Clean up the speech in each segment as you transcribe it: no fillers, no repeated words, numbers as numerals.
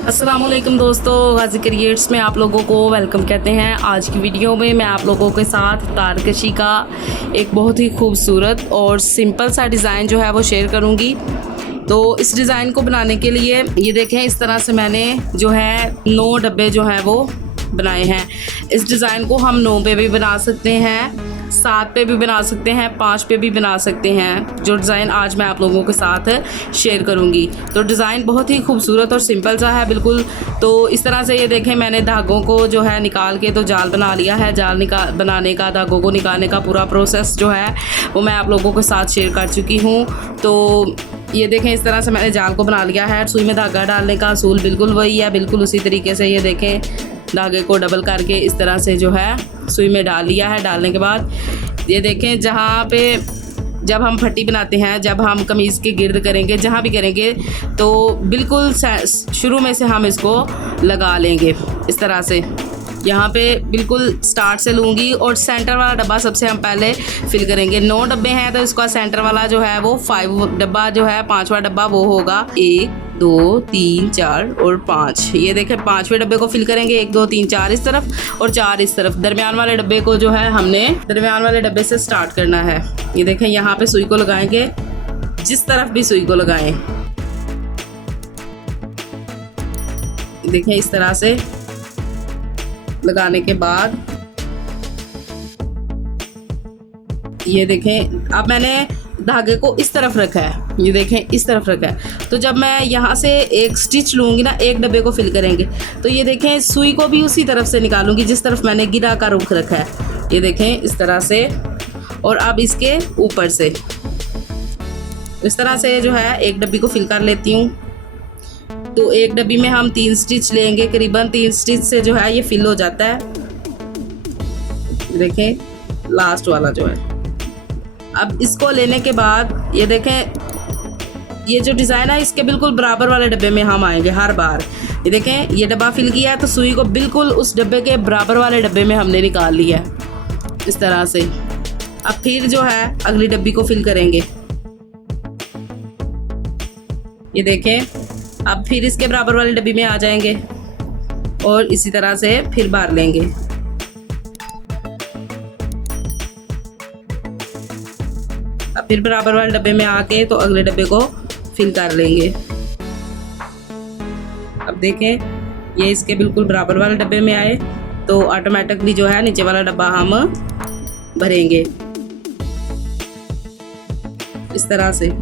अस्सलाम वालेकुम दोस्तों, गाजी क्रिएट्स में आप लोगों को वेलकम कहते हैं। आज की वीडियो में मैं आप लोगों के साथ तारकशी का एक बहुत ही खूबसूरत और सिंपल सा डिज़ाइन जो है वो शेयर करूंगी। तो इस डिज़ाइन को बनाने के लिए ये देखें, इस तरह से मैंने जो है 9 डब्बे जो हैं वो बनाए हैं। इस डिज़ाइन को हम 9 पे भी बना सकते हैं, 7 पे भी बना सकते हैं, 5 पे भी बना सकते हैं। जो डिज़ाइन आज मैं आप लोगों के साथ शेयर करूंगी, तो डिज़ाइन बहुत ही खूबसूरत और सिंपल सा है बिल्कुल। तो इस तरह से ये देखें, मैंने धागों को जो है निकाल के तो जाल बना लिया है। जाल बनाने का, धागों को निकालने का पूरा प्रोसेस जो है वो मैं आप लोगों के साथ शेयर कर चुकी हूँ। तो ये देखें, इस तरह से मैंने जाल को बना लिया है। सुई में धागा डालने का असूल बिल्कुल वही है, बिल्कुल उसी तरीके से। ये देखें, धागे को डबल करके इस तरह से जो है सुई में डाल लिया है। डालने के बाद ये देखें, जहाँ पे जब हम पट्टी बनाते हैं, जब हम कमीज़ के गिर्द करेंगे, जहाँ भी करेंगे, तो बिल्कुल शुरू में से हम इसको लगा लेंगे इस तरह से। यहाँ पे बिल्कुल स्टार्ट से लूँगी और सेंटर वाला डब्बा सबसे हम पहले फिल करेंगे। 9 डब्बे हैं तो इसका सेंटर वाला जो है वो 5 डब्बा जो है, 5वां डब्बा वो होगा 1 2 3 4 और 5। ये देखें, 5वें डब्बे को फिल करेंगे 1 2 3 4 इस तरफ और 4 इस तरफ। दरमियान वाले डब्बे को जो है हमने दरमियान वाले डब्बे से स्टार्ट करना है। ये देखें, यहाँ पे सुई को लगाएंगे, जिस तरफ भी सुई को लगाएं। देखें, इस तरह से लगाने के बाद ये देखें, अब मैंने धागे को इस तरफ रखा है। ये देखें, इस तरफ रखा है। तो जब मैं यहाँ से एक स्टिच लूँगी ना, एक डब्बे को फिल करेंगे, तो ये देखें सुई को भी उसी तरफ से निकालूंगी जिस तरफ मैंने गिरा का रुख रखा है। ये देखें, इस तरह से। और अब इसके ऊपर से इस तरह से जो है एक डब्बी को फिल कर लेती हूँ। तो एक डब्बी में हम 3 स्टिच लेंगे, करीबन 3 स्टिच से जो है ये फिल हो जाता है। देखें, लास्ट वाला जो है। अब इसको लेने के बाद ये देखें, ये जो डिज़ाइन है इसके बिल्कुल बराबर वाले डब्बे में हम आएंगे हर बार। ये देखें, ये डब्बा फिल किया है तो सुई को बिल्कुल उस डब्बे के बराबर वाले डब्बे में हमने निकाल लिया है इस तरह से। अब फिर जो है अगली डब्बी को फिल करेंगे। ये देखें, अब फिर इसके बराबर वाली डब्बी में आ जाएंगे और इसी तरह से फिर बार लेंगे। अब फिर बराबर वाले डब्बे में आके तो अगले डब्बे को फिल कर लेंगे। अब देखें, ये इसके बिल्कुल बराबर वाले डब्बे में आए तो ऑटोमेटिकली जो है नीचे वाला डब्बा हम भरेंगे इस तरह से।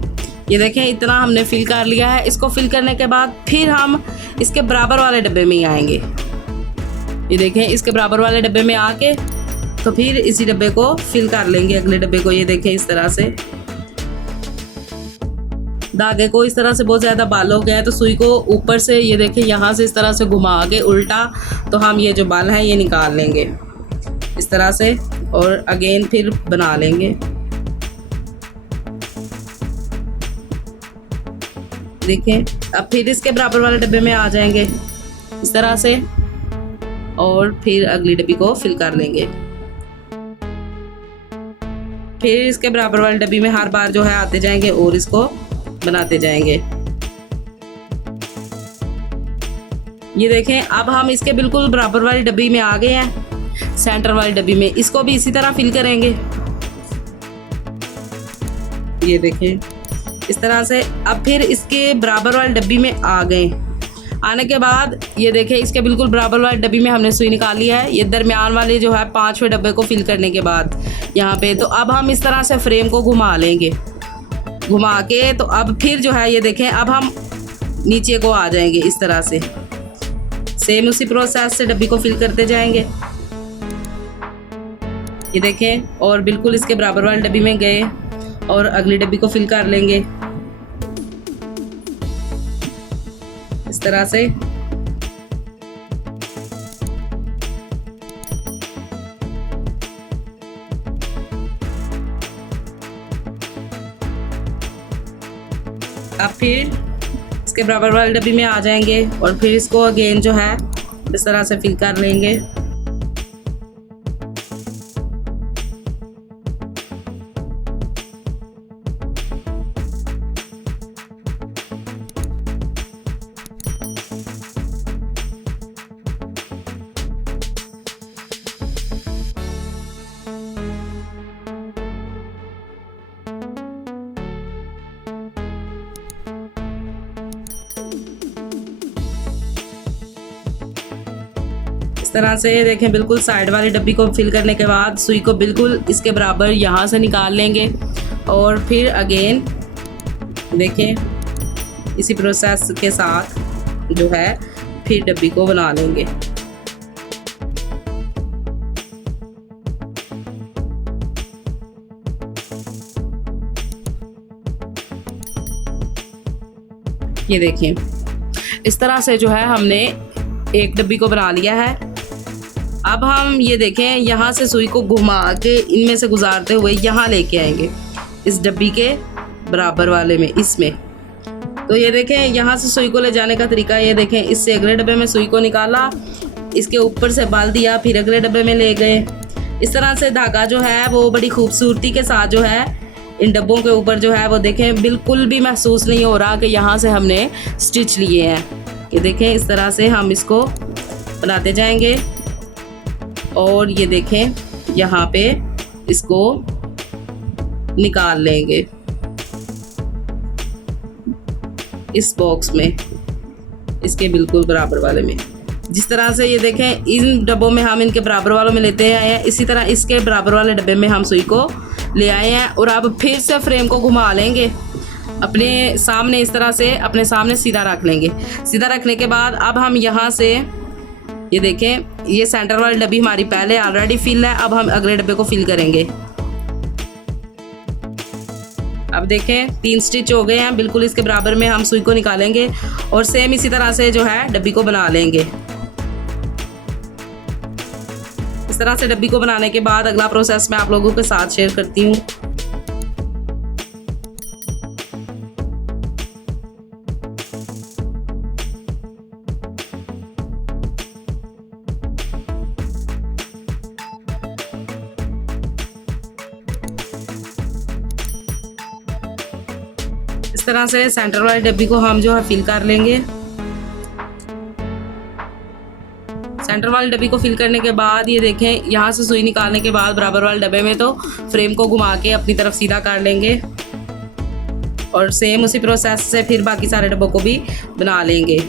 ये देखें, इतना हमने फिल कर लिया है। इसको फिल करने के बाद फिर हम इसके बराबर वाले डब्बे में ही आएंगे। ये देखें, इसके बराबर वाले डब्बे में आके तो फिर इसी डब्बे को फिल कर लेंगे, अगले डब्बे को। ये देखें, इस तरह से धागे को इस तरह से बहुत ज़्यादा बाल हो गया है तो सुई को ऊपर से ये देखें यहाँ से इस तरह से घुमा के उल्टा, तो हम ये जो बाल हैं ये निकाल लेंगे इस तरह से और अगेन फिर बना लेंगे। देखें, अब फिर इसके बराबर वाले डब्बे में आ जाएंगे इस तरह से और फिर अगली डब्बी को फिल कर लेंगे। फिर इसके बराबर वाली डब्बी में हर बार जो है आते जाएंगे और इसको बनाते जाएंगे। ये देखें, अब हम इसके बिल्कुल बराबर वाली डब्बी में आ गए हैं, सेंटर वाली डब्बी में। इसको भी इसी तरह फिल करेंगे। ये देखें, इस तरह से। अब फिर इसके बराबर वाली डब्बी में आ गए। आने के बाद ये देखें, इसके बिल्कुल बराबर वाली डब्बी में हमने सुई निकाल लिया है। ये दरमियान वाले जो है 5वें डब्बे को फिल करने के बाद यहाँ पे, तो अब हम इस तरह से फ्रेम को घुमा लेंगे। घुमा के तो अब फिर जो है ये देखें, अब हम नीचे को आ जाएंगे इस तरह से। सेम उसी प्रोसेस से डब्बी को फिल करते जाएंगे। ये देखें, और बिल्कुल इसके बराबर वाली डब्बी में गए और अगली डब्बी को फिल कर लेंगे इस तरह से। अब फिर इसके बराबर वाली डब्बी में आ जाएंगे और फिर इसको अगेन जो है इस तरह से फिल कर लेंगे। इस तरह से देखें, बिल्कुल साइड वाली डब्बी को फिल करने के बाद सुई को बिल्कुल इसके बराबर यहाँ से निकाल लेंगे और फिर अगेन देखें इसी प्रोसेस के साथ जो है फिर डब्बी को बना लेंगे। ये देखें, इस तरह से जो है हमने एक डब्बी को बना लिया है। अब हम ये देखें, यहाँ से सुई को घुमा के इनमें से गुजारते हुए यहाँ लेके आएंगे इस डब्बी के बराबर वाले में, इसमें। तो ये देखें, यहाँ से सुई को ले जाने का तरीका ये देखें, इससे अगले डब्बे में सुई को निकाला, इसके ऊपर से बाल दिया, फिर अगले डब्बे में ले गए। इस तरह से धागा जो है वो बड़ी खूबसूरती के साथ जो है इन डब्बों के ऊपर जो है वो देखें, बिल्कुल भी महसूस नहीं हो रहा कि यहाँ से हमने स्टिच लिए हैं। ये देखें, इस तरह से हम इसको बनाते जाएंगे और ये देखें यहाँ पे इसको निकाल लेंगे इस बॉक्स में, इसके बिल्कुल बराबर वाले में। जिस तरह से ये देखें, इन डब्बों में हम इनके बराबर वालों में लेते आए हैं, इसी तरह इसके बराबर वाले डब्बे में हम सुई को ले आए हैं और अब फिर से फ्रेम को घुमा लेंगे अपने सामने, इस तरह से अपने सामने सीधा रख लेंगे। सीधा रखने के बाद अब हम यहाँ से ये देखें, ये सेंटर वाली डब्बी हमारी पहले ऑलरेडी फिल है, अब हम अगले डब्बे को फिल करेंगे। अब देखें 3 स्टिच हो गए हैं, बिल्कुल इसके बराबर में हम सुई को निकालेंगे और सेम इसी तरह से जो है डब्बी को बना लेंगे। इस तरह से डब्बी को बनाने के बाद अगला प्रोसेस मैं आप लोगों के साथ शेयर करती हूँ। इस तरह से सेंटर वाली डब्बी को हम जो है फिल कर लेंगे। सेंटर वाली डब्बी को फिल करने के बाद ये देखें, यहाँ से सुई निकालने के बाद बराबर वाले डब्बे में तो फ्रेम को घुमा के अपनी तरफ सीधा कर लेंगे और सेम उसी प्रोसेस से फिर बाकी सारे डब्बों को भी बना लेंगे।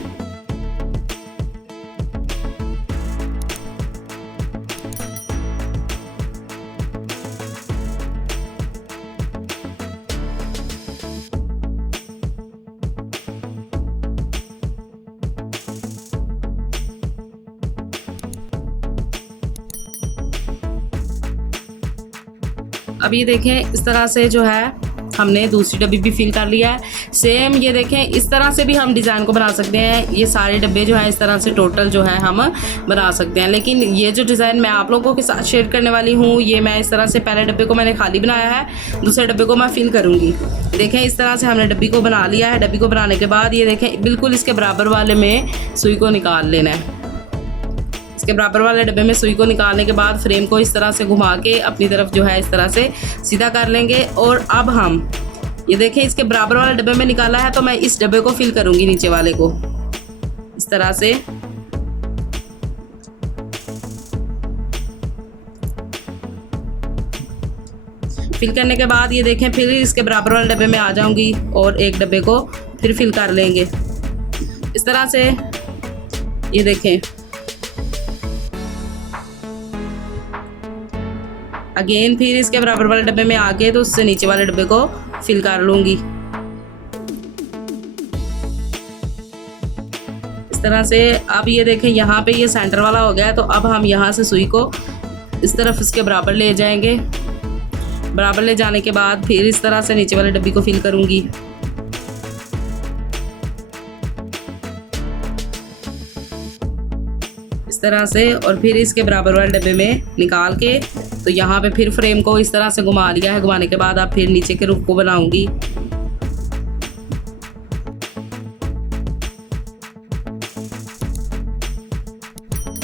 अब ये देखें, इस तरह से जो है हमने दूसरी डब्बी भी फिल कर लिया है। सेम ये देखें, इस तरह से भी हम डिज़ाइन को बना सकते हैं। ये सारे डब्बे जो है इस तरह से टोटल जो है हम बना सकते हैं, लेकिन ये जो डिज़ाइन मैं आप लोगों के साथ शेयर करने वाली हूँ, ये मैं इस तरह से पहले डब्बे को मैंने खाली बनाया है, दूसरे डब्बे को मैं फिल करूँगी। देखें, इस तरह से हमने डब्बी को बना लिया है। डब्बी को बनाने के बाद ये देखें, बिल्कुल इसके बराबर वाले में सुई को निकाल लेना है। इसके बराबर वाले डब्बे में सुई को निकालने के बाद फ्रेम को इस तरह से घुमा के अपनी तरफ जो है इस तरह से सीधा कर लेंगे। और अब हम ये देखें, इसके बराबर वाले डब्बे में निकाला है तो मैं इस डब्बे को फिल करूंगी नीचे वाले को इस तरह से। फिल करने के बाद ये देखें, फिर इसके बराबर वाले डब्बे में आ जाऊंगी और एक डब्बे को फिर फिल कर लेंगे इस तरह से। ये देखें, अगेन फिर इसके बराबर वाले डब्बे में आके तो उससे नीचे वाले डब्बे को फिल कर लूंगी इस तरह से। अब ये देखें, यहाँ पे ये सेंटर वाला हो गया है, तो अब हम यहाँ से सुई को इस तरफ इसके बराबर ले जाएंगे। बराबर ले जाने के बाद फिर इस तरह से नीचे वाले डब्बी को फिल करूंगी। इस तरह से और फिर इसके बराबर वाले डब्बे में निकाल के तो यहाँ पे फिर फ्रेम को इस तरह से घुमा लिया है। घुमाने के बाद अब फिर नीचे के रुख को बनाऊंगी।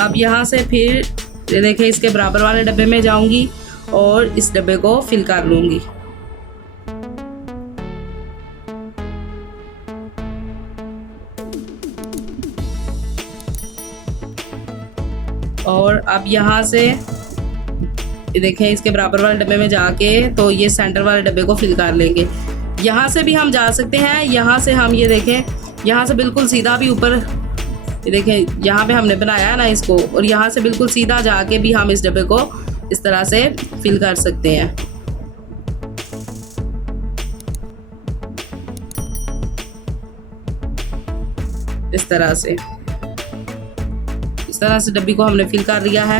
अब यहाँ से फिर देखें, इसके बराबर वाले डब्बे में जाऊंगी और इस डब्बे को फिल कर लूंगी। और अब यहाँ से ये देखें इसके बराबर वाले डब्बे में जाके तो ये सेंटर वाले डब्बे को फिल कर लेंगे। यहाँ से भी हम जा सकते हैं, यहाँ से हम ये देखें, यहाँ से बिल्कुल सीधा भी ऊपर ये देखें यहाँ पे हमने बनाया है ना इसको, और यहाँ से बिल्कुल सीधा जाके भी हम इस डब्बे को इस तरह से फिल कर सकते हैं। इस तरह से डब्बी को हमने फिल कर लिया है।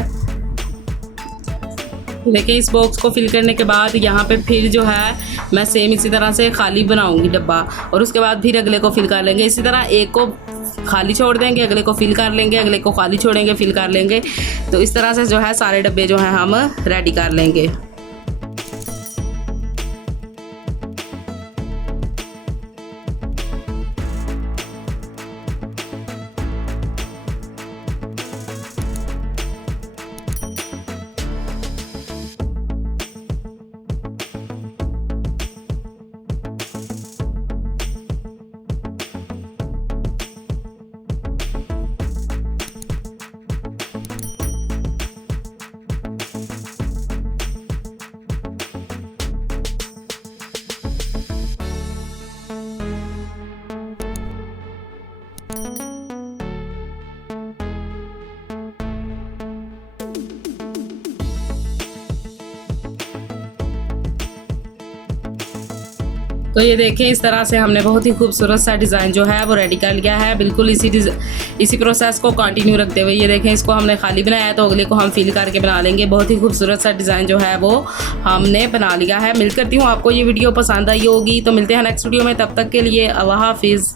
लेकिन इस बॉक्स को फिल करने के बाद यहाँ पे फिर जो है मैं सेम इसी तरह से खाली बनाऊंगी डब्बा, और उसके बाद फिर अगले को फिल कर लेंगे। इसी तरह एक को खाली छोड़ देंगे, अगले को फिल कर लेंगे, अगले को खाली छोड़ेंगे, फिल कर लेंगे। तो इस तरह से जो है सारे डब्बे जो हैं हम रेडी कर लेंगे। तो ये देखें इस तरह से हमने बहुत ही खूबसूरत सा डिज़ाइन जो है वो रेडी कर लिया है। बिल्कुल इसी प्रोसेस को कंटिन्यू रखते हुए ये देखें इसको हमने खाली बनाया है, तो अगले को हम फिल करके बना लेंगे। बहुत ही खूबसूरत सा डिज़ाइन जो है वो हमने बना लिया है। उम्मीद करती हूँ आपको ये वीडियो पसंद आई होगी। तो मिलते हैं नेक्स्ट वीडियो में, तब तक के लिए अल्लाह हाफिज़।